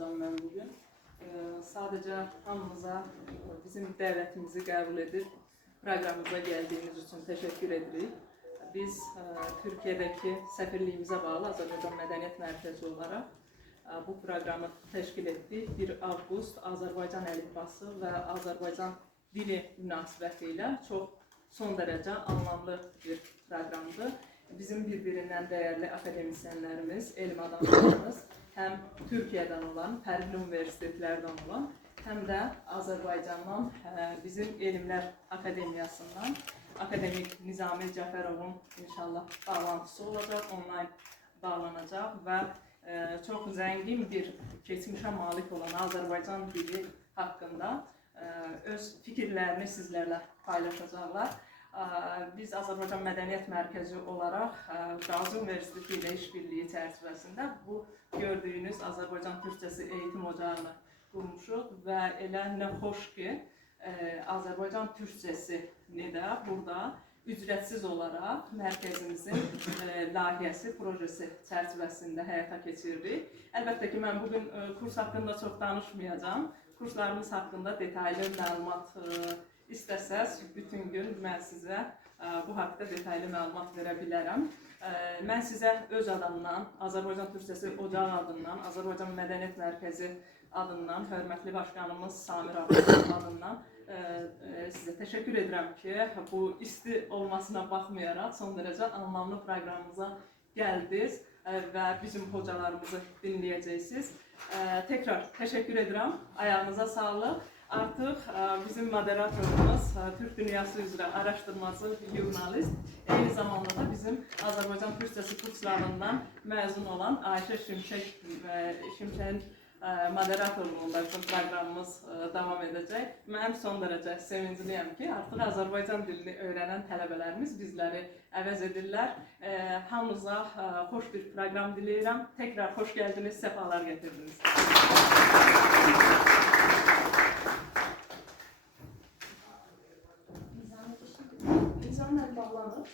danışmayacağım mən bugün. Sadəcə hamınıza bizim dəvətimizi qəbul edib proqramımıza gəldiyiniz üçün təşəkkür edirik. Biz Türkiyədəki səfirliyimizə bağlı Azərbaycan Mədəniyyət Mərkəzi olaraq bu proqramı təşkil etdik. 1 avqust Azərbaycan əlifbası və Azərbaycan dili münasibəti ilə çox son dərəcə anlamlı bir proqramdır. Bizim bir-birindən dəyərli akademisyenlərimiz, elm adamlarımız həm Türkiyədən olan, fərqli universitetlərdən olan, həm də Azərbaycandan bizim Elmlər Akademiyasından akademik Nizami Cəfərovun inşallah bağlantısı olacaq, online bağlanacaq və çox zəngin bir keçmişə malik olan Azərbaycan dili haqqında öz fikirlərini sizlərlə paylaşacaqlar. Biz Azərbaycan Mədəniyyət Mərkəzi olaraq Gazi Universiteti ilə işbirliyi çərçivəsində bu gördüyünüz Azərbaycan Türkçəsi eğitim ocağını qurmuşuq və elə nə xoş ki, Azərbaycan Türkçəsini də burada ücretsiz olaraq mərkəzimizin layihəsi, projesi çərçivəsində həyata keçirdik. Əlbəttə ki, mən bugün kurs haqqında çox danışmayacağım. Kurslarımız haqqında detaylı məlumat İstəsəz bütün gün mən sizə bu haqda detaylı məlumat verə bilərəm. Mən sizə öz adımdan, Azərbaycan Türkçəsi Ocağı adından, Azərbaycan Mədəniyyət Mərkəzi adından, hörmətli başkanımız Samir Abdullah adından sizə təşəkkür edirəm ki, bu isti olmasına baxmayaraq son dərəcə anlamlı proqramımıza gəldiniz və bizim hocalarımızı dinləyəcəksiniz. Tekrar təşəkkür edirəm, ayağınıza sağlıq. Artıq bizim moderatorumuz Türk dünyası üzrə araşdırmacı jurnalist, eyni zamanda da bizim Azərbaycan Türkçəsi kurslarından məzun olan Ayşə Şimşək'in moderatorluğunda bizim proqramımız davam edəcək. Mən son dərəcə sevincliyəm ki, artıq Azərbaycan dilini öyrənən tələbələrimiz bizləri əvəz edirlər. Hamınıza xoş bir proqram diləyirəm. Tekrar xoş gəldiniz, səfalar gətirdiniz. İnsanlar bağlanır.